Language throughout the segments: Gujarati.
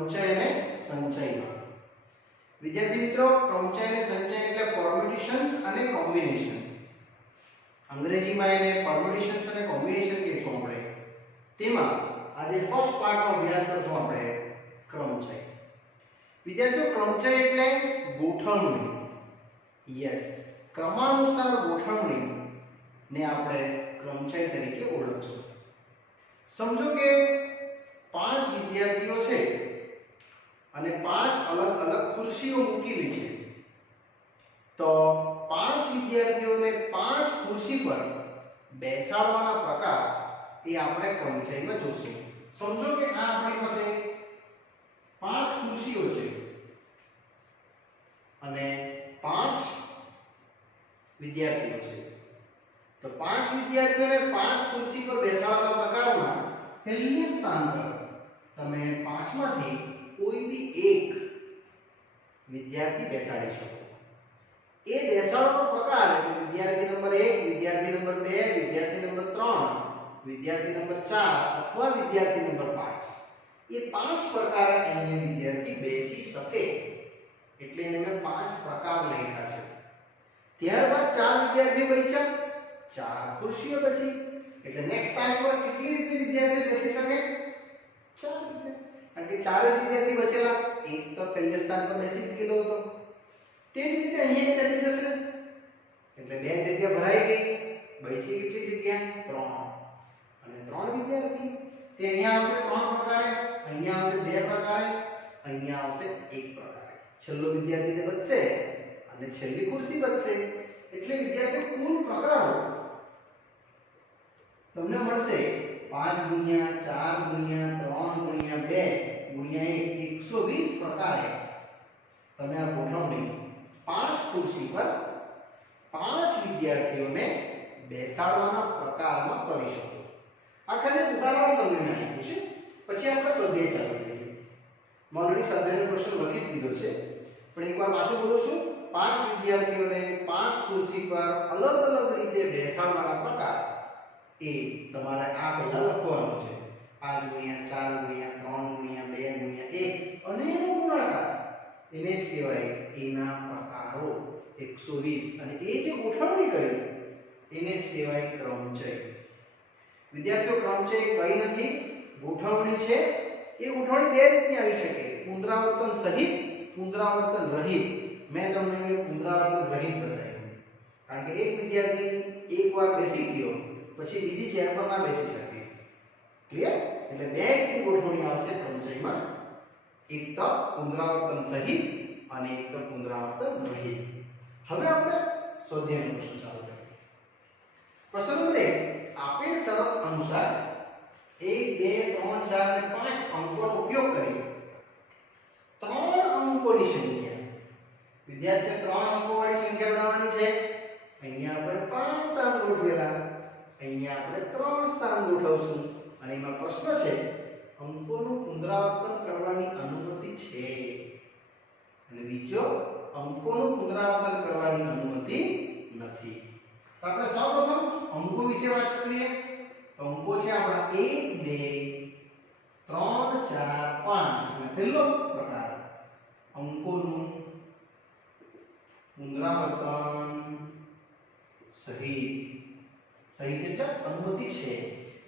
ક્રમચય અને સંચયમાં. વિદ્યાર્થી મિત્રો, ક્રમચય અને સંચય એટલે પરમ્યુટેશન્સ અને કોમ્બિનેશન. અંગ્રેજીમાં એને પરમ્યુટેશન્સ અને કોમ્બિનેશન કહીશું આપણે. તેમાં આજે ફર્સ્ટ પાર્ટનો અભ્યાસ કરશું આપણે ક્રમચય. વિદ્યાર્થીઓ, ક્રમચય એટલે ગોઠવણી. યસ, ક્રમાનુસાર ગોઠવણી ને આપણે ક્રમચય તરીકે ઓળખશું. સમજો કે 5 વિદ્યાર્થીઓ છે અને 5 અલગ અલગ ખુરશીઓ મૂકેલી છે. તો 5 વિદ્યાર્થીઓને 5 ખુરશી પર બેસાડવાના પ્રકાર એ આપણે ક્રમચયમાં જોશું. સમજો કે આ આપણી પાસે 5 ખુરશીઓ છે અને 5 વિદ્યાર્થીઓ છે. તો 5 વિદ્યાર્થીઓને 5 ખુરશી પર બેસાડવાના પ્રકારમાં પહેલું સ્થાન પર તમે 5 માંથી કોઈ બી એક વિદ્યાર્થી બેસાડી શકો. એ બેસાડવાનો પ્રકાર એટલે વિદ્યાર્થી નંબર 1, વિદ્યાર્થી નંબર 2, વિદ્યાર્થી નંબર 3, વિદ્યાર્થી નંબર 4 અથવા વિદ્યાર્થી નંબર 5. એ 5 પ્રકારે અન્ય વિદ્યાર્થી બેસી શકે. એટલે એને મેં 5 પ્રકાર લખ્યા છે. ત્યારબાદ 4 વિદ્યાર્થીઓ બચ્યા, 4 ખુરશીઓ બચી. એટલે નેક્સ્ટ ટાઈમ પર કેટલી રીતે વિદ્યાર્થીઓ બેસી શકે? 4 રીતે. કારણ કે 4 વિદ્યાર્થી બચેલા, એક તો પહેલા સ્થાન પર બેસી ગયેલો હતો. તે જ રીતે અહીંયા બેસી જશે. એટલે 2 જગ્યા ભરાઈ ગઈ. બચી કેટલી જગ્યા? 3. અને 3 વિદ્યાર્થી તે અહીંયા આવશે 3 પ્રકારે, અહીંયા આવશે 2 પ્રકારે, અહીંયા આવશે 1 પ્રકારે. છેલ્લો વિદ્યાર્થી તે બચશે અને છેલ્લી ખુરશી બચશે. એટલે વિદ્યાર્થીઓ કુલ પ્રકારો તમને મળશે 5 ગુણ્યા 4 ગુણ્યા 3 ગુણ્યા 2 ગુણ્યા 1, 120 પ્રકારે તમે આ ગોઠવણી 5 ખુરશી પર 5 વિદ્યાર્થીઓને બેસાડવાના પ્રકારમાં કરી શકો. આ ખાલી ઉદાહરણ તમને આપ્યું છે. પછી આપણે સ્વાધ્યાય ચાલુ કરીએ. મેં ઓલરેડી સ્વાધ્યાયનો પ્રશ્ન લખી જ દીધો છે, પણ એકવાર પાછું બોલું છું. 5 વિદ્યાર્થીઓને 5 ખુરશી પર અલગ અલગ રીતે બેસાડવાના પ્રકાર એ તમારે આ પહેલા લખવાનું છે. 5 ગુણ્યા 4 ગુણ્યા 3 ગુણ્યા 2 ગુણ્યા 1 અને એનો ગુણાકાર, એને જ કહેવાય એના પ્રકારો 120. અને એ જે ગોઠવણી કરી એને જ કહેવાય ક્રમચય. વિદ્યાર્થીઓ, ક્રમચય કઈ નથી, ગોઠવણી છે. એ ગોઠવણી બે રીતની આવી શકે: પુનરાવર્તન સહિત, પુનરાવર્તન રહિત. મેં તમને અહીં પુનરાવર્તન રહિત બતાવ્યું, કારણ કે એક વિદ્યાર્થી એકવાર બેસી ગયો પછી બીજી ચેર પર ના બેસી શકે. ક્લિયર? એટલે બે રીતની ગોઠવણી આવશે ક્રમચયમાં. એક તો પુનરાવર્તન સહિત અને એક તો પુનરાવર્તન રહિત. હવે આપણે સ્વાધ્યાયનો પ્રશ્ન ચાલુ કરીએ. પ્રશ્ન નંબર 1, આપેલ શરત અનુસાર 1, 2, 3, 4 અને 5 અંકોનો ઉપયોગ કરી 3 અંકોની સંખ્યા, વિદ્યાર્થીઓ 3 અંકોવાળી સંખ્યા બનાવવાની છે. અહીંયા આપણે 5 સ્થાન ગોઠવેલા, અહીંયા આપણે 3 સ્થાન ગોઠવશું. અને એમાં પ્રશ્ન છે, અંકોનું પુનરાવર્તન કરવાની અનુમતિ છે. અને બીજો, અંકોનું પુનરાવર્તન કરવાની અનુમતિ નથી. તો આપણે સૌપ્રથમ અંકો વિશે વાત કરીએ. તો અંકો છે આપણા 1, 2, 3, 4, 5. અને પહેલો પ્રકાર, અંકોનું પુનરાવર્તન સહિત. સહિત એટલે અનુમતિ છે.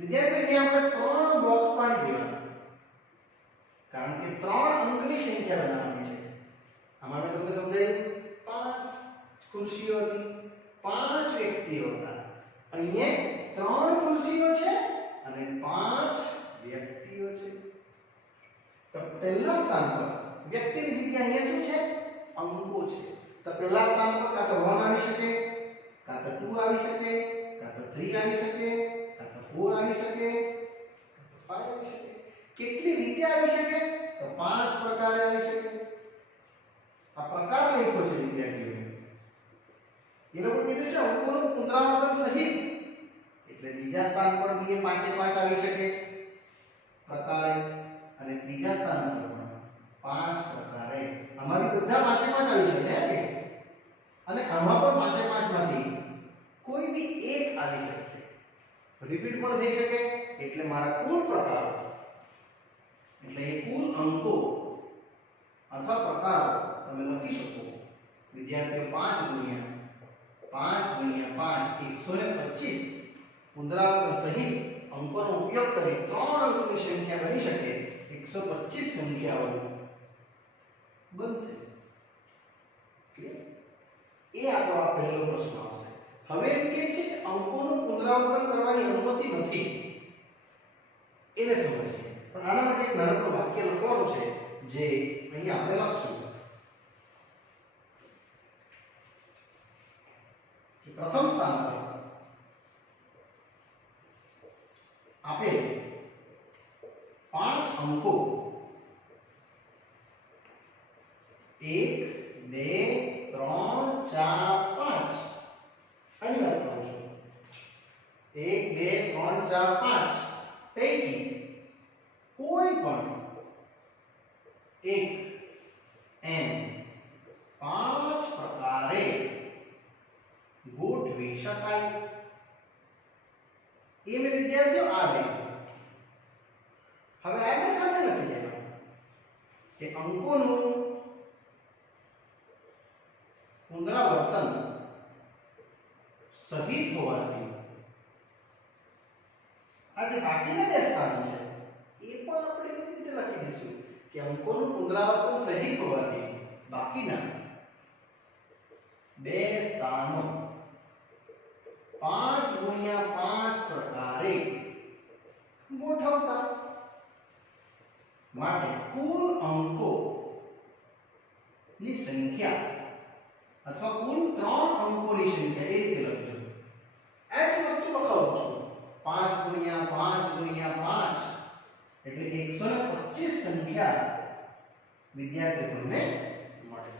વિદ્યાર્થી, આપણે 3 બોક્સ પાડી દેવાના, કારણ કે 3 અંકની સંખ્યા બનાવવાની છે. આમાં મેં તમને સમજાવ્યું, 5 ખુરશીઓ હતી, 5 વ્યક્તિઓ હતા. અહીંયા 3 ખુરશીઓ છે અને 5 વ્યક્તિઓ છે. તો પહેલા સ્થાન પર વ્યક્તિની જગ્યાએ અહીંયા શું છે? અંકો છે. તો પહેલા સ્થાન પર કાં તો 1 આવી શકે, કાં તો 2 આવી શકે, કાં તો 3 આવી શકે, કાં તો 4 આવી શકે, કાં તો 5 આવી શકે. કેટલી રીતે આવી શકે? તો 5 પ્રકારે આવી શકે. આ પ્રકાર લખ્યો છે વિદ્યાર્થીઓએ. એ લોકો કીધું છે અંકોનું પુનરાવર્તન સહિત, એટલે બીજા સ્થાન પર બી 5 5 આવી શકે પ્રકારે, અને ત્રીજા સ્થાન પર પણ 5 પ્રકારે. આમાં બી બધા 5 5 આવી શકે. અને આમાં પણ 5 5 માંથી કોઈ બી એક આવી શકશે. રિપીટ પણ થઈ શકે. એટલે મારા કુલ પ્રકારો, એટલે એ કુલ અંકો અથવા પ્રકારો તમે લખી શકો વિદ્યાર્થીઓ 5 ગુણ્યા 5 125 પુનરાવર્તન સહિત અંકોનો ઉપયોગ કરી 3 અંકની સંખ્યા બની શકે 125 સંખ્યાઓ બનશે એ આપણો આ પહેલો પ્રશ્ન આવશે હવે એમ કે છે કે અંકોનું પુનરાવર્તન કરવાની અનુમતિ નથી એને સમજીએ પણ આના માટે એક નાનકડું વાક્ય લખવાનું છે જે અહીંયા આપણે લખશું કે પ્રથમ સ્થાન પર આપેલ 5 અંકો 1 2 3 4 5 આની વાત કરું છું 1 2 3 4 5 પૈકી કોઈ પણ એક એમ 5 પ્રકારે ગોઠવી શકાય એ મેં વિદ્યાર્થીઓ આ લખ્યું હવે આગળ સાથે લખી દેવાનું કે અંકોનું પુનરાવર્તન સહિત હોવાથી આ જે બાકીના બે સ્થાન છે એ પણ આપણે એ રીતે લખી દઈશું કે અંકોનું પુનરાવર્તન સહિત હોવાથી બાકીના બે સ્થાનો 5 ગુણ્યા 5 પ્રકારે ગોઠવતા માટે કુલ અંકો ની સંખ્યા અથવા કુલ 3 અંકોની સંખ્યા એ રીતે લખજો આ જ વસ્તુ લખાવું છું 5 ગુણ્યા 5 ગુણ્યા 5 એટલે 125 સંખ્યા વિદ્યાર્થી તમને મળે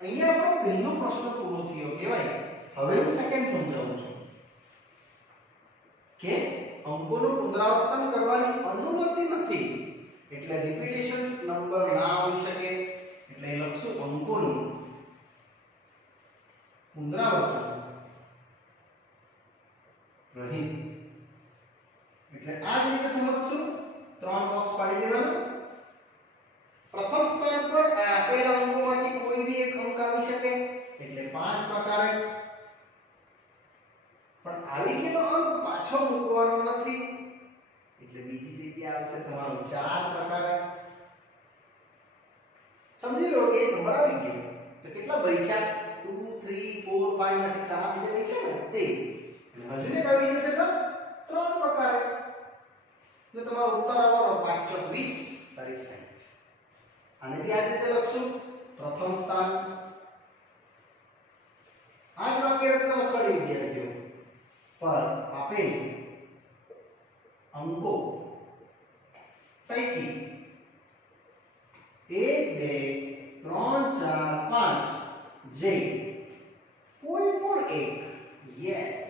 અહીંયા આપણો પહેલો પ્રશ્ન પૂરો થયો કહેવાય હવે હું સેકન્ડ સમજાવું છું કે અંકોનું પુનરાવર્તન કરવાની અનુમતિ નથી એટલે રિપીટેશન્સ નંબર ના આવી શકે એટલે લખશું અંકોનું પુનરાવર્તન રહિત એટલે આ જ રીતે સમજશું 3 બોક્સ પાડી દેવાના પ્રથમ સ્તર પર આપેલા અંકોમાંથી કોઈ भी એક અંક આવી શકે એટલે 5 પ્રકારે પણ આવી ગયેલો અંક પાછો મૂકવાનો નથી એટલે બીજી જગ્યાએ આવશે તમારો 4 પ્રકારે સમજી લો કે એક નંબર આવી ગયો તો કેટલા બચ્યા 2 3 4 5 માંથી 4 બીજા બચ્યા ને તે અને હજુ એક આવી જશે તો 3 પ્રકારે એટલે તમારો ઉત્તર આવવાનો 5 ચોક 20 તારીખ 60 આને બી આ રીતે લખશું પ્રથમ સ્થાન આ જ વાક્ય રચના લખવાની વિદ્યાર્થીઓ પર આપેલ અંકો પૈકી 1 2 3 4 5 જે કોઈ પણ એક યસ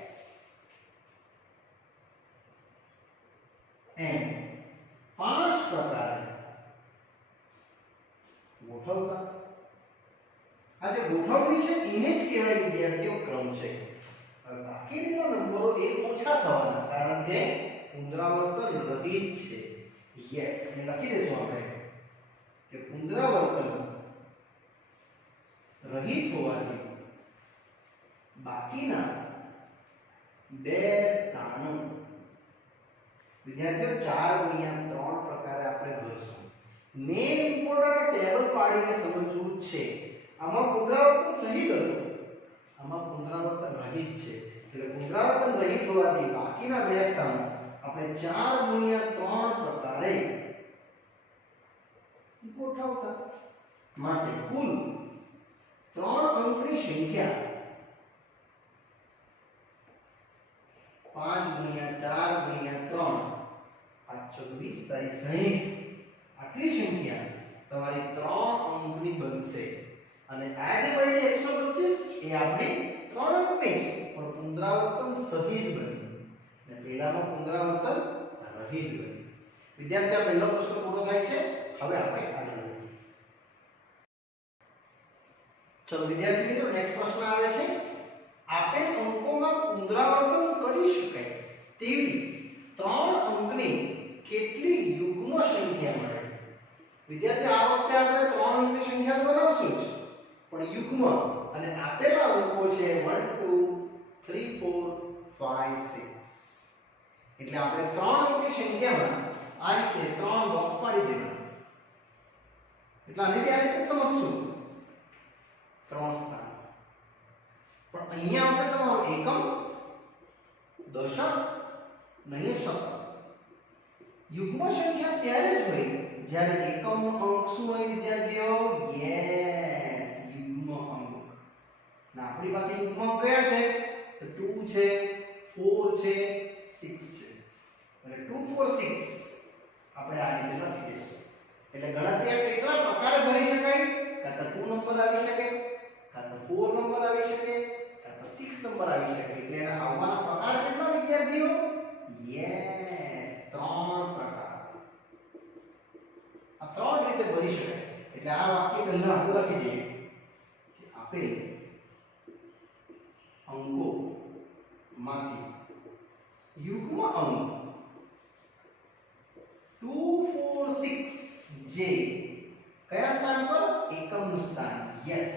એમ 5 પ્રકારે ગોઠવતા આ જે ગોઠવણી છે એને જ કહેવાય વિદ્યાર્થીઓ ક્રમ છે બાકીના નંબરો એક ઓછા થવાના કારણ કે પુનરાવર્તન રહિત છે યસ એ લખી દેશું આપણે કે પુનરાવર્તન રહિત હોવાથી બાકીના બે સ્થાનો વિદ્યાર્થીઓ 4 ગુણ્યા 3 પ્રકારે આપણે ભરશું મેન ઇમ્પોર્ટન્ટ ટેબલ પાડીને સમજવું છે આમાં પુનરાવર્તન સહિત હતું આમાં પુનરાવર્તન રહિત છે એટલે પુનરાવર્તન રહિત હોવાથી બાકીના બે સ્થાનો આપણે 4 ગુણ્યા 3 પ્રકારે ગોઠવતા માટે કુલ 3 અંકની સંખ્યા 5 ગુણ્યા 4 ગુણ્યા 3 5 20 તારીખ 60 આટલી સંખ્યા તમારી 3 અંકની બનશે અને આ જે બની 125 એ આપણી 3 અંકની છે પણ પુનરાવર્તન સહિત બની અને પહેલાનો પુનરાવર્તન રહિત બની વિદ્યાર્થી આ પહેલો પ્રશ્ન પૂરો થાય છે હવે આપણે આગળ વધીએ ચલો વિદ્યાર્થી મિત્રો નેક્સ્ટ પ્રશ્ન આવે છે આપેલ અંકોમાં પુનરાવર્તન કરી શકાય તેવી 3 અંકની કેટલી યુગ્મ સંખ્યા મળે વિદ્યાર્થી આ વખતે આપણે 3 અંકની સંખ્યા તો બનાવશું જ, પણ યુગ્મ અને આપેલા અંકો છે 1 2 3 4 5 6, એટલે આપણે 3 અંકની સંખ્યામાં આ રીતે 3 બોક્સ પાડી દેવાના. એટલે આને બી આ રીતે સમજશું 3 સ્થાન. પણ અહીંયા આવશે તમારો એકમ, દશક, નહીં શતક. યુગ્મ સંખ્યા ત્યારે જ હોય જ્યારે એકમનો અંક શું હોય વિદ્યાર્થીઓ? યસ, યુગ્મ અંક. ના આપણી પાસે યુગ્મ અંક કયા છે? તો 2 છે, 4 છે, 6 છે. અને 2 4 6 આપણે આ રીતે લખી દઈશું. એટલે ગણતરી આ કેટલા પ્રકારે ભરી શકાય? કાં તો 2 નંબર આવી શકે, કાં તો 4 નંબર આવી શકે, કાં તો 6 નંબર આવી શકે. એટલે એના આવવાના પ્રકાર કેટલા વિદ્યાર્થીઓ? યસ, 3 પ્રકાર. આ 3 રીતે ભરી શકાય. એટલે આ વાક્ય પહેલા આપણે લખી દઈએ કે આપેલ અંકો માંથી યુગ્મ અંક 2 4 6 જે કયા સ્થાન પર? એકમનું સ્થાન. યસ,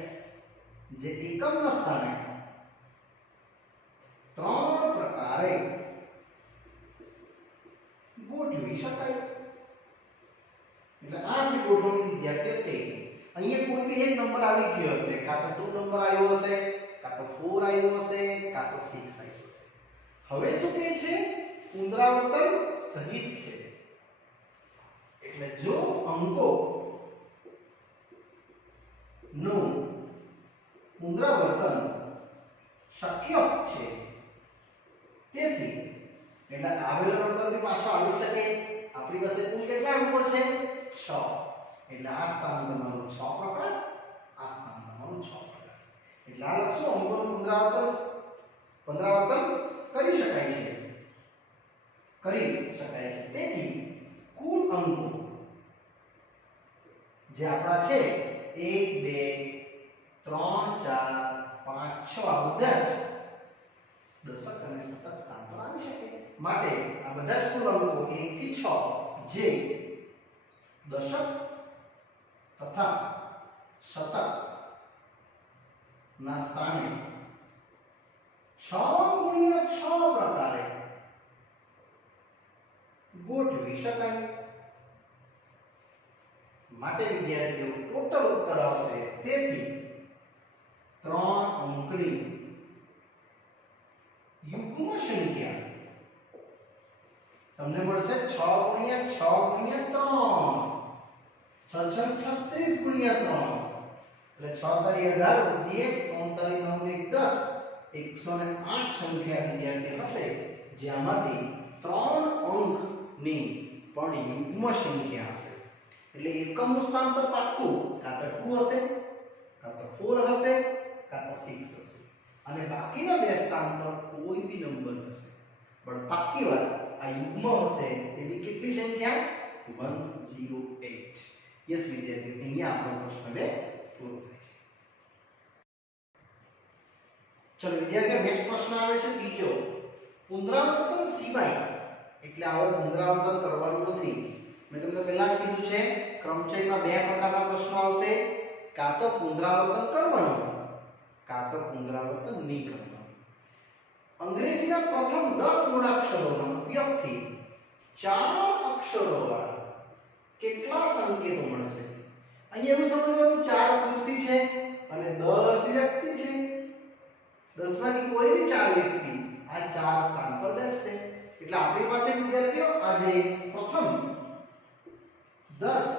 જે એકમના સ્થાને 3 પ્રકારે ગોઠવી શકાય. એટલે આ આપણી ગોઠવણી વિદ્યાર્થીઓ થઈ ગઈ. અહીંયા કોઈ બી એક નંબર આવી ગયો હશે, કાં તો 2 નંબર આવ્યો હશે, કાં તો 4 આવ્યો હશે, કાં તો 6 આવ્યો હશે. હવે શું કહે છે? પુનરાવર્તન સહિત છે. એટલે જો અંકો નું પુનરાવર્તન શક્ય છે, તેથી એટલે આવેલો નંબર બી પાછો આવી શકે. આપણી પાસે કુલ કેટલા અંકો છે? 6. એટલે આ સ્થાન તમારું 6 પ્રકાર, આ સ્થાન તમારું 6 પ્રકાર. એટલે આ લખશું અંકોનું પુનરાવર્તન કરી શકાય છે, કરી શકાય છે. તેથી કુલ અંકો જે આપણા છે 1 2 3 4 5 6 આ બધા જ દશક અને શતક સ્થાન પર આવી શકે. માટે આ બધા જ કુલ અંકો 1 થી 6 જે દશક તથા શતક ના સ્થાને 6 × 6 પ્રકારે ગોઠવી શકાય. માટે વિદ્યાર્થીઓ ટોટલ ઉત્તર આવશે. તેથી 3 અંકની યુગ્મ સંખ્યા તમને મળશે 6 × 6 × 3 6 36 × 3 એટલે 6 તારી 18 વધીએ 3 તારી 9 ને 10 108 સંખ્યા વિદ્યાર્થી હશે, જેમાંથી 3 અંકની પણ યુગ્મ સંખ્યા હશે. એટલે એકમનું સ્થાન તો પાક્કું કાં તો 2 હશે, કાં તો 4 હશે, કાં તો 6 હશે. અને બાકીના બે સ્થાન પર કોઈ બી નંબર હશે. પણ પાક્કી વાત આ યુગ્મ હશે તેની કેટલી સંખ્યા? 108. યસ વિદ્યાર્થીઓ, અહીંયા આપણો પ્રશ્ન બે પૂરો થાય છે. ચલો વિદ્યાર્થીઓ, નેક્સ્ટ પ્રશ્ન આવે છે ત્રીજો. પુનરાવર્તન સિવાય, એટલે હવે પુનરાવર્તન કરવાનું નથી. મેં તમને પહેલા જ કીધું છે ક્રમચયમાં બે પ્રકારના પ્રશ્નો આવશે. કાં તો પુનરાવર્તન કરવાનું, કાં તો પુનરાવર્તન નહીં કરવાનું. અંગ્રેજીના પ્રથમ 10 મૂળાક્ષરોના ઉપયોગથી 4 અક્ષરોવાળા કેટલા સંકેતો મળશે? અહીંયા એવું સમજવાનું 4 ખુરશી છે અને 10 વ્યક્તિ છે. 10 માંથી કોઈ બી 4 વ્યક્તિ આ 4 સ્થાન પર બેસશે. એટલે આપણી પાસે વિદ્યાર્થીઓ આજે પ્રથમ 10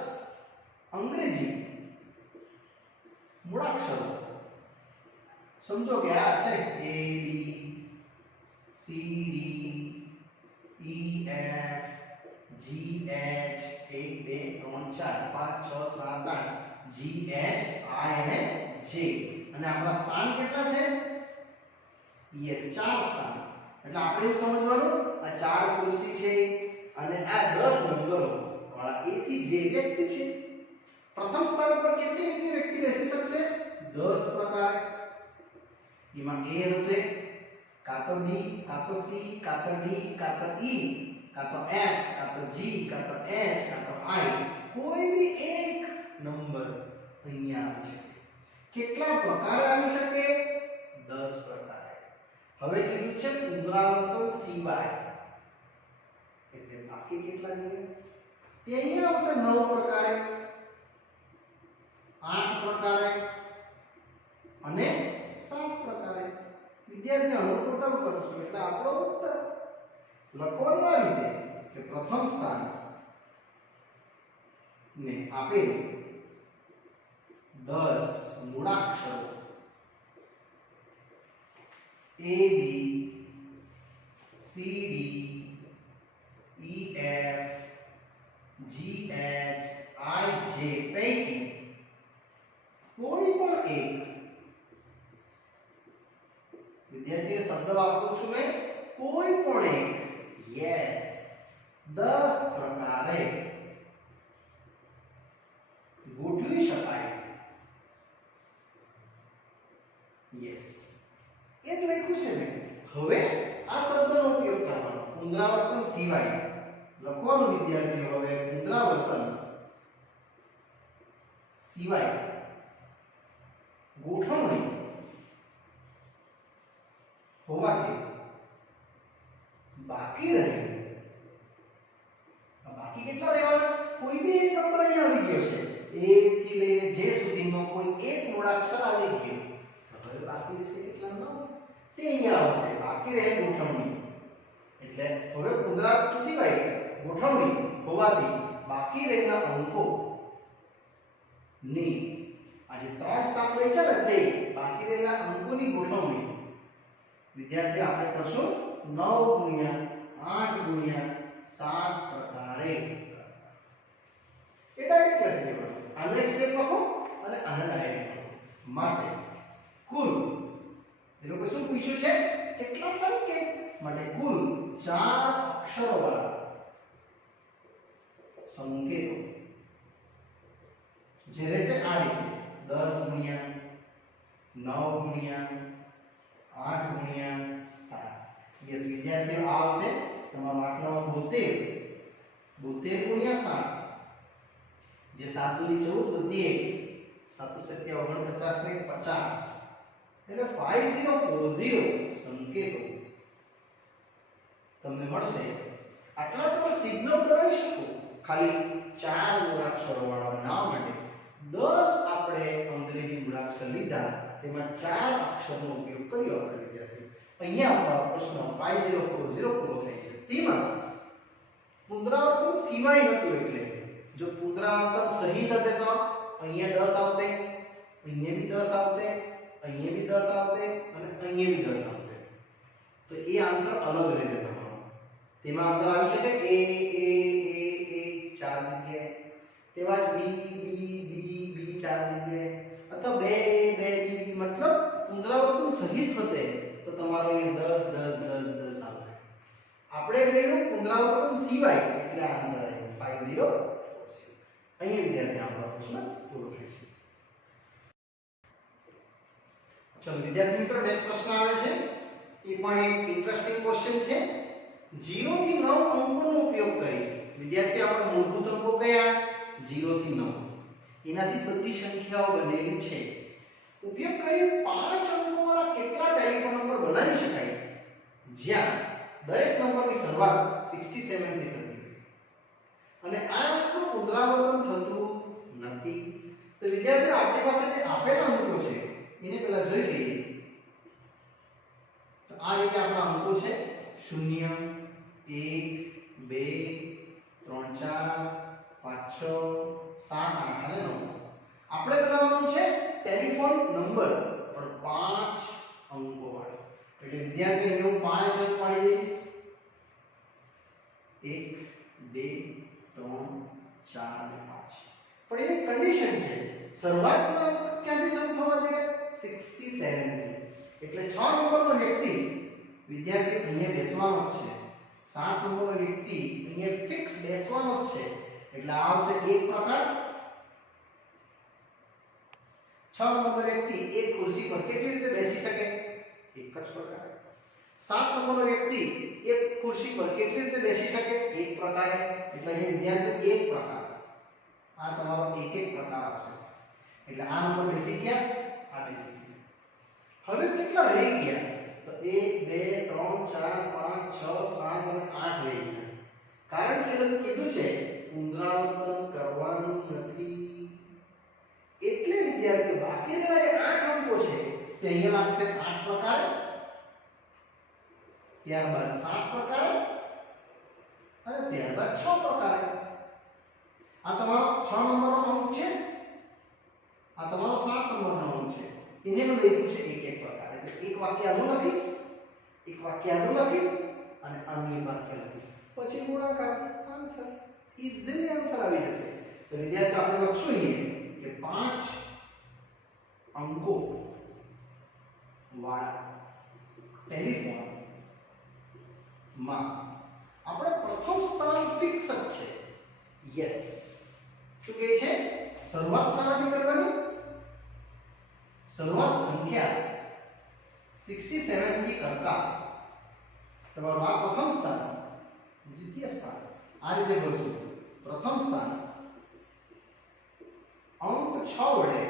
અંગ્રેજી મૂળાક્ષરો સમજો કે આ છે A B C D E F G H 1 2 3 4 5 6 7 8 G H I અને J. અને આપણા સ્થાન કેટલા છે? યસ, 4 સ્થાન. એટલે આપણે એવું સમજવાનું આ 4 ખુરશી છે અને આ 10 નંબરો વાળા A થી J વ્યક્તિ છે. પ્રથમ સ્થાન પર કેટલી રીતે વ્યક્તિ બેસી શકશે? 10 પ્રકારે. એમાં A હશે, કાં તો D, કાં તો C, કાં તો D, કાં તો E, કાં તો F, કાં તો G, કાં તો H, કાં તો I. કોઈ બી એક નંબર અહીંયા આવી શકે. કેટલા પ્રકાર આવી શકે? 10 પ્રકાર. હવે કીધું છે પુનરાવર્તન સિવાય, એટલે બાકી કેટલા જોઈએ? તે અહીંયા આવશે 9 પ્રકારે, 8 પ્રકારે અને 7 પ્રકારે. વિદ્યાર્થી આનું ટોટલ કરશું એટલે આપણો ઉત્તર લખવાનું આ રીતે કે પ્રથમ સ્થાન ને આપેલ 10 મૂળાક્ષરો A B C D E F G H I J પૈકી કોઈ પણ એક, વિદ્યાર્થીએ શબ્દ વાપરું છું મેં, કોઈ પણ એક, યસ, 10 પ્રકારે ગોઠવી શકાય. યસ, એ જ લખ્યું છે ને. હવે આ શબ્દનો ઉપયોગ કરવાનો પુનરાવર્તન સિવાય લખવાનું. વિદ્યાર્થીઓ હવે પુનરાવર્તન સિવાય ગોઠવણી હોવાથી બાકી રહે. બાકી કેટલા રહેવાના? કોઈ બી એક નંબર અહીંયા આવી ગયો છે, 1 થી લઈને જે સુધીનો કોઈ એક મૂળાક્ષર આવી ગયો. હવે બાકી રહેશે કેટલા? 9. તે અહીંયા આવશે. બાકી રહે ગોઠવણી, એટલે હવે પુનરાવર્તન સિવાય ગોઠવણી હોવાથી બાકી રહેલા અંકો ની આજે 3 સ્થાન બચ્યા ને તે બાકી રહેલા અંકોની ગોઠવણી વિદ્યાર્થી આપણે કરશું 9 ગુણ્યા 8 ગુણ્યા 7 પ્રકારે. એ ડાયરેક્ટ લખી દેવાનું. આનો એક સ્ટેપ લખો અને આને ડાયરેક્ટ લખો. માટે કુલ એ લોકો શું પૂછ્યું છે? કેટલા સંકેત? માટે કુલ 4 અક્ષરોવાળા સંકેતો જે રહેશે આ રીતે 10 ગુણ્યા 9 ગુણ્યા 8 ગુણ્યા 7. યસ વિદ્યાર્થીઓ, આ આવશે તમારો આટલામાં 72 ગુણ્યા 7, જે 7 દુની 14 બધી 1, 7 7 49 ને 50, એટલે 5040 સંકેતો તમને મળશે. આટલા તમે સિગ્નલ બનાવી શકો ખાલી 4 મૂળાક્ષરો વાળા નામ માટે. 10 આપણે અંગ્રેજી મૂળાક્ષર લીધા, તેમાં 4 અક્ષરનો ઉપયોગ કર્યો આપણે વિદ્યાર્થી. અહીંયા આપણો પ્રશ્ન 5040 પૂરો થાય છે. તેમાં પુનરાવર્તન સિવાય હતું, એટલે જો પુનરાવર્તન સહિત હતે તો અહીંયા 10 આવતે, અહીંયા બી 10 આવતે, અહીંયા બી 10 આવતે અને અહીંયા બી 10 આવતે. તો એ આન્સર અલગ રહેશે તમારો. તેમાં અંદર આવી શકે a ચાર જગ્યાએ, તેવા જ b ચાર જગ્યાએ, અથવા 2a 2b મતલબ પુનરાવર્તન સહિત હતે તો તમારો અહીંયા 10 10 10 10 આવશે. આપણે લેલું પુનરાવર્તન સિવાય એટલે આન્સર આવ્યો 5040. અહીંયા વિદ્યાર્થી આપણો પ્રશ્ન પૂરો થાય છે. ચલો વિદ્યાર્થી મિત્રો, નેક્સ્ટ પ્રશ્ન આવે છે. એ પણ એક ઇન્ટરેસ્ટિંગ ક્વેશ્ચન છે. 0 થી 9 અંકોનો ઉપયોગ કરી વિદ્યાર્થી આપણે મૂળભૂત અંકો કયા? 0 થી 9. એનાથી બધી સંખ્યાઓ બનેલી છે. ઉપયોગ કરી 5 અંકોવાળા કેટલા ટેલિફોન નંબર બનાવી શકાય જ્યાં દરેક નંબરની શરૂઆત 67 થી થતી હોય અને આ અંકનું પુનરાવર્તન થતું નથી? તો વિદ્યાર્થીઓ, આપણી પાસે જે આપેલા અંકો છે એને પહેલા જોઈ લઈએ. તો આ રીતે આપણા અંકો છે 0 1 2 3 4 5 6 7 8 અને 9. આપણે બનાવવાનું છે ટેલિફોન નંબર પણ 5 અંકો વાળો. એટલે વિદ્યાર્થીઓ હું 5 અંક પાડી દઈશ. 1 2 3 4 અને 5. પણ એની કન્ડિશન છે શરૂઆતનો અંક ક્યાંથી શરૂ થવો જોઈએ? 67 થી. એટલે 6 નંબરનો વ્યક્તિ વિદ્યાર્થી અહીંયા બેસવાનો જ છે. 7 નંબરનો વ્યક્તિ અહીંયા ફિક્સ બેસવાનો જ છે. એટલે આ આવશે એક પ્રકાર. 6 નંબરનો વ્યક્તિ એક ખુરશી પર કેટલી રીતે બેસી શકે? એક જ પ્રકારે. 7 નંબરનો વ્યક્તિ એક ખુરશી પર કેટલી રીતે બેસી શકે? એક પ્રકારે. એટલે અહીં વિદ્યાર્થી એક પ્રકાર. આ તમારો એક એક પ્રકાર આવશે એટલે આ નંબર બેસી ગયા આ બેસી ગયા હવે કેટલા રહી ગયા તો 1 2 3 4 5 6 7 અને 8 રહી ગયા કારણ કે એને કીધું છે પુનરાવર્તન કરવાનું નથી એટલે વિદ્યાર્થીઓ બાકી રહેલા 8 અંકો છે તે અહીંયા લાગશે 8 પ્રકાર ત્યારબાદ 7 પ્રકાર અને ત્યારબાદ 6 પ્રકાર આ તમારો 6 નંબરનો અંક છે આ તમારો 7 નંબરનો અંક છે એને મેં લખ્યું છે એક એક પ્રકાર એટલે એક વાક્ય આનું લખીશ એક વાક્ય આનું લખીશ અને આનું વાક્ય લખીશ પછી ગુણાકાર આન્સર ઈઝીલી આન્સર આવી જશે તો વિદ્યાર્થીઓ આપણે લખશું અહીંયા કે 5 અંકો વાળા ટેલિફોન માં આપણે પ્રથમ સ્થાન ફિક્સ જ છે યસ શું કહે છે શરૂઆત શાનાથી કરવાની શરૂઆત સંખ્યા 67 થી કરતા તમારું આ પ્રથમ સ્થાન દ્વિતીય સ્થાન આ રીતે બોલશું પ્રથમ સ્થાન અંક 6 વડે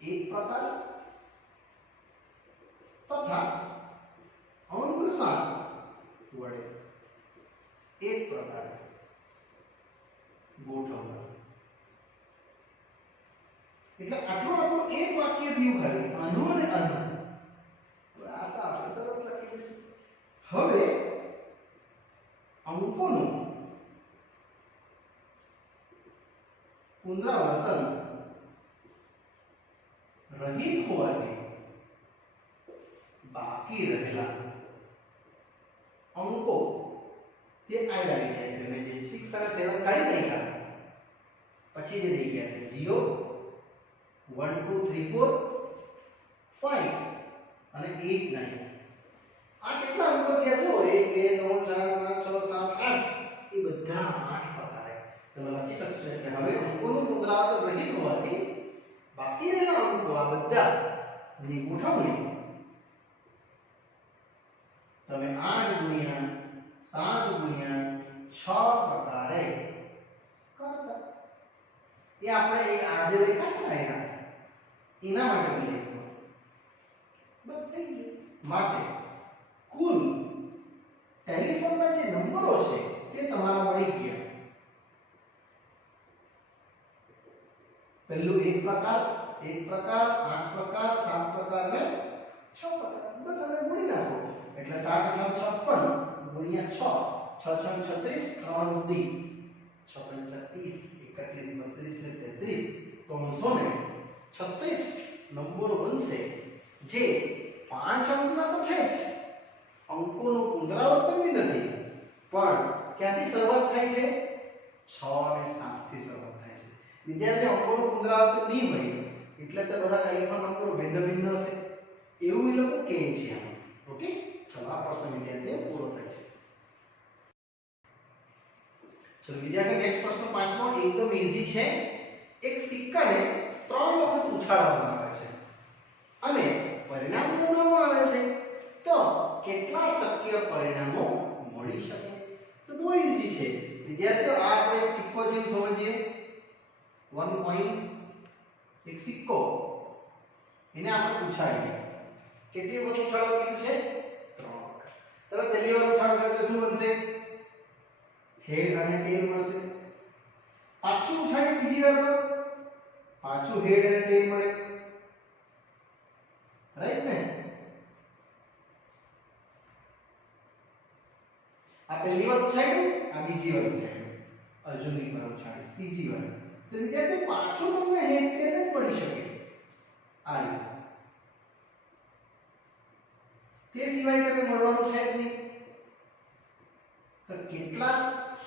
એક પ્રકાર તથા અંક 7 વડે એક પ્રકાર ગોઠવવા એટલે આટલું એક વાક્ય થયું ખાલી આનું અને આનું આ તો આપણે તરત લખી લઈશું હવે અંકોનું પુનરાવર્તન રહિત હોવાથી બાકી રહેલા અંકો તે આયલા વિદ્યાર્થીઓ મેં જે 6 અને 7 કાઢી નાખ્યા પછી જે રહી ગયા 0 1 2 3 4 5 અને 8 9 આ કેટલા અંકો ત્યાં જો 1 2 3 4 5 6 7 8 એ બધા 8 પ્રકારે તમે લખી શકશો કે હવે અંકોનું પુનરાવર્તન રહિત હોવાથી બાકી રહેલા અંકો આ બધા ની ગોઠવણી તમે 8 ગુણ્યા 7 ગુણ્યા 6 પ્રકારે કરતા એ આપણે એક આજે લખ્યા છે ને એના માટે લખ્યું બસ થઈ ગયું માટે કુલ ટેલિફોનના જે નંબરો છે તે તમારા મળી ગયા પહેલું એક પ્રકાર 8 પ્રકાર 7 પ્રકાર ને 6 પ્રકાર બસ હવે ગુણી નાખો એટલે 7 × 56 ગુણ્યા 6 6 × 36 3 વધી 6 × 30 31 32 33 336 નંબરો બનશે જે 5 અંકના તો છે જ અંકોનું પુનરાવર્તન બી નથી પણ ક્યાંથી શરૂઆત થાય છે 6 અને 7 થી શરૂઆત થાય છે વિદ્યાર્થી અંકોનું પુનરાવર્તન નહીં હોય એટલે તો બધા ટેલિફોન નંબરો ભિન્ન ભિન્ન હશે એવું એ લોકો કહે છે ઓકે ચલો આ પ્રશ્ન વિદ્યાર્થીઓ પૂરો થાય છે ચલો વિદ્યાર્થીઓ નેક્સ્ટ પ્રશ્ન પાંચમો એકદમ ઈઝી છે એક સિક્કાને 3 વખત ઉછાળવામાં આવે છે અને પરિણામ નોંધવામાં આવે છે તો કેટલા શક્ય પરિણામો મળી શકે તો બહુ ઈઝી છે વિદ્યાર્થીઓ આ આપણે એક સિક્કો છે સમજીએ 1 કોઈન એક સિક્કો એને આપણે ઉછાળીએ કેટલી વખત ઉછાળવા કીધું છે 3 વખત તમે પહેલી વાર ઉછાળશો એટલે શું બનશે હેડ અને ટેલ મળશે પાછું ઉછાળીએ બીજી વાર તો પાછું હેડ અને ટેલ મળે રાઈટ ને આ પહેલી વાર ઉછાળ્યું આ બીજી વાર ઉછાળ્યું હજુ એક વાર ઉછાળીશ ત્રીજી વાર તો વિદ્યાર્થી પાછું તમને હેડ ટેલ જ મળી શકે આ રીતે તે સિવાય તમે મળવાનું છે જ નહીં તો કેટલા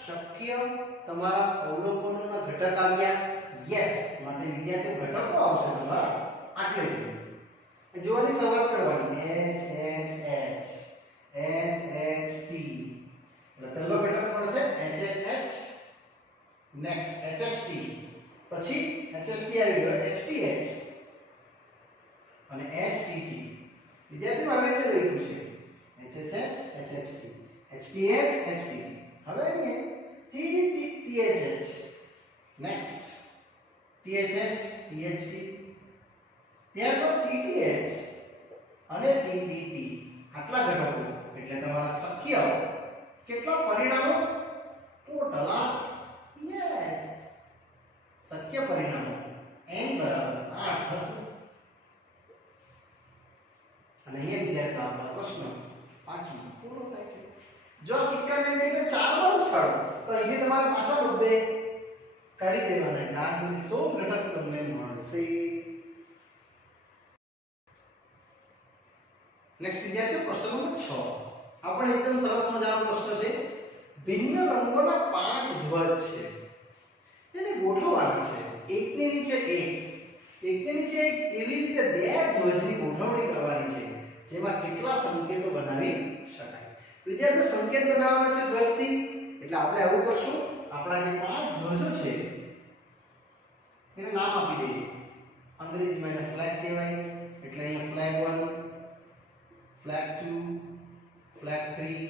શક્ય તમારા અવલોકનોના ઘટક આવ્યા યસ માટે વિદ્યાર્થીઓ ઘટકો આવશે તમારા આટલેથી જોવાની શરૂઆત કરવાની h h h t પહેલો ઘટક મળશે hh નેક્સ્ટ hht પછી hht આવી ગયો hth અને htt વિદ્યાર્થીઓ આવી રીતે લખ્યું છે hhh hht hth htt હવે અહીંયા t THH. Next THH, THT, ત્યારબાદ TTH અને TTT. આટલા ઘટકો એટલે તમારા શક્ય કેટલા પરિણામો? ટોટલ 8. યસ, શક્ય પરિણામો n બરાબર 8 હશે. અને અહીંયા વિદ્યાર્થી આપણા પ્રશ્ન પાંચમો પૂરો થાય છે. જો સિક્કાને એમ કે 4 વાર ઉછાળો તો અહીંથી તમારે પાછા બબ્બે કાઢી દેવાના એટલે 8 ની 100 ઘટક તમને મળશે. નેક્સ્ટ વિદ્યાર્થીઓ પ્રશ્ન નંબર 6. આપણે એકદમ સરસ મજાનો પ્રશ્ન છે. ભિન્ન રંગોના 5 ધ્વજ છે, તેને ગોઠવવાના છે. એકની નીચે એક, એકની નીચે એક એવી રીતે બે ધ્વજની ગોઠવણી કરવાની છે જેમાં કેટલા સંકેતો બનાવી શકાય. વિદ્યાર્થીઓ સંકેત બનાવવાના છે ધ્વજથી એટલે આપણે આવું કરશું. આપણા જે 5 ધ્વજો છે એને નામ આપી દઈએ. અંગ્રેજીમાં એને ફ્લેગ કહેવાય એટલે અહીંયા ફ્લેગ 1, ફ્લેગ 2, ફ્લેગ 3,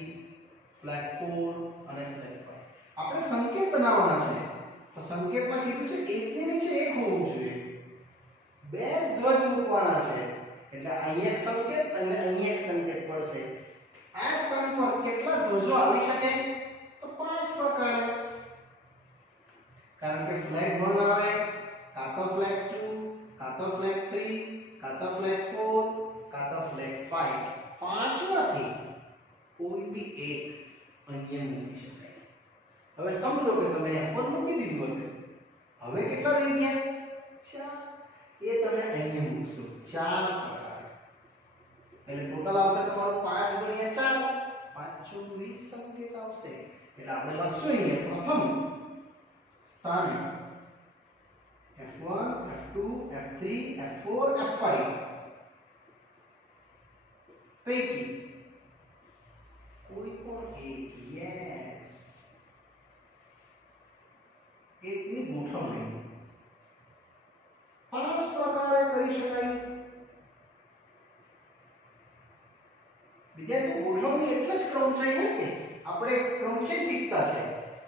ફ્લેગ 4 અને ફ્લેગ 5. આપણે સંકેત બનાવવાના છે. તો સંકેતમાં કીધું છે એકની નીચે એક હોવું જોઈએ. બે ધ્વજ મૂકવાના છે એટલે અહીંયા એક સંકેત અને અહીંયા એક સંકેત પડશે. આ સ્થાન પર કેટલા ધ્વજો આવી શકે? તો 5 પ્રકારે. કારણ કે ફ્લેગ 1 આવે, કાં તો ફ્લેગ 2, કાં તો ફ્લેગ 3, કાં તો ફ્લેગ 4, કાં તો ફ્લેગ 5. પાંચમાંથી કોઈ બી એક અહીંયા મૂકી શકાય. હવે સમજો કે તમે F1 મૂકી દીધું હતું. હવે કેટલા રહી ગયા? 4. એ તમે અહીંયા મૂકશો 4 પ્રકાર. એટલે ટોટલ આવશે તમારું 5 ગુણ્યા 4, 5 20 સંકેત આવશે. એટલે આપણે લખશું અહીંયા પ્રથમ સ્થાને F1, F2, F3, F4, F5 પૈકી કોઈ પણ એક. યસ, એકની ગોઠવણી 5 પ્રકારે કરી શકાય. વિદ્યાર્થીઓ ગોઠવણી એટલે જ ક્રમચય કે આપણે ક્રમચય શીખતા છે.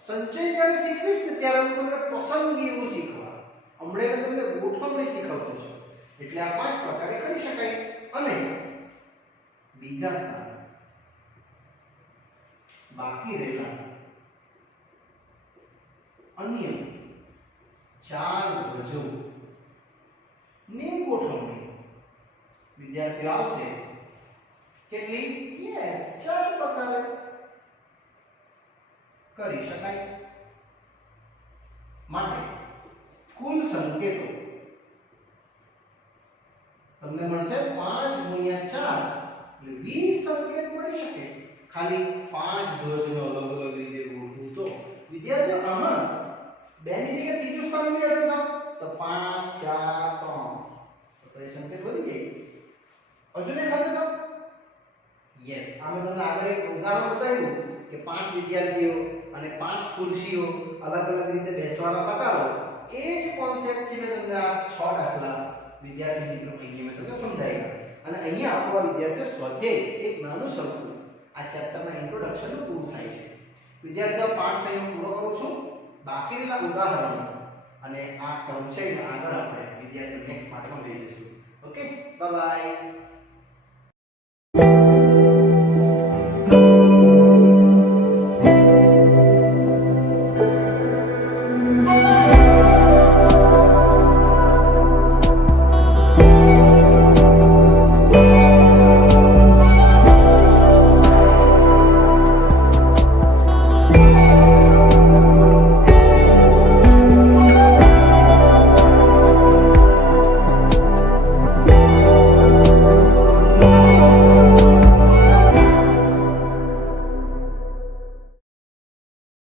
સંચય જ્યારે શીખવીશ ને ત્યારે હું તમને પસંદગી એવું શીખવા. હમણાં મેં તમને ગોઠવણી શીખવતો છું. એટલે આ 5 પ્રકારે કરી શકાય. અને બીજા સ્થાને બાકી રહેલા અન્ય 4 ધ્વજો ની ગોઠવણી વિદ્યાર્થીઓ આવશે કેટલી? યસ, 4 પ્રકારે કરી શકાય. માટે કુલ સંકેતો તમને મળશે 5 ગુણ્યા 4 એટલે 20 સંકેત મળી શકે. ખાલી 5 ધ્વજનો અલગ અલગ રીતે ગોઠવું તો વિદ્યાર્થીઓ આમાં 2 ની જગ્યાએ ત્રીજું સ્થાન લઈ આવ્યો તો 5, 4, 3 તો એ સંકેત વધી જાય. હજુ ને ખાતે તો યસ, આમે તમને આગળ એક ઉદાહરણ બતાવ્યું કે 5 વિદ્યાર્થીઓ અને 5 ખુરશીઓ અલગ અલગ રીતે બેસવાના પ્રકારો. એ જ કોન્સેપ્ટથી મેં તમને આ 6 દાખલા વિદ્યાર્થી મિત્રો અહીંયા મેં તમને સમજાવ્યા. અને અહીંયા આપણા વિદ્યાર્થીઓ સ્વાધ્યાય એક નાનું સરખું આ ચેપ્ટરના ઇન્ટ્રોડક્શનનું પૂરું થાય છે. વિદ્યાર્થીઓ પાઠ અહીં પૂરો કરું છું. બાકી રહેલા ઉદાહરણો અને આ ક્રમચયને આગળ આપણે વિદ્યાર્થીઓ નેક્સ્ટ પાઠમાં લઈ જઈશું. Okay, bye bye.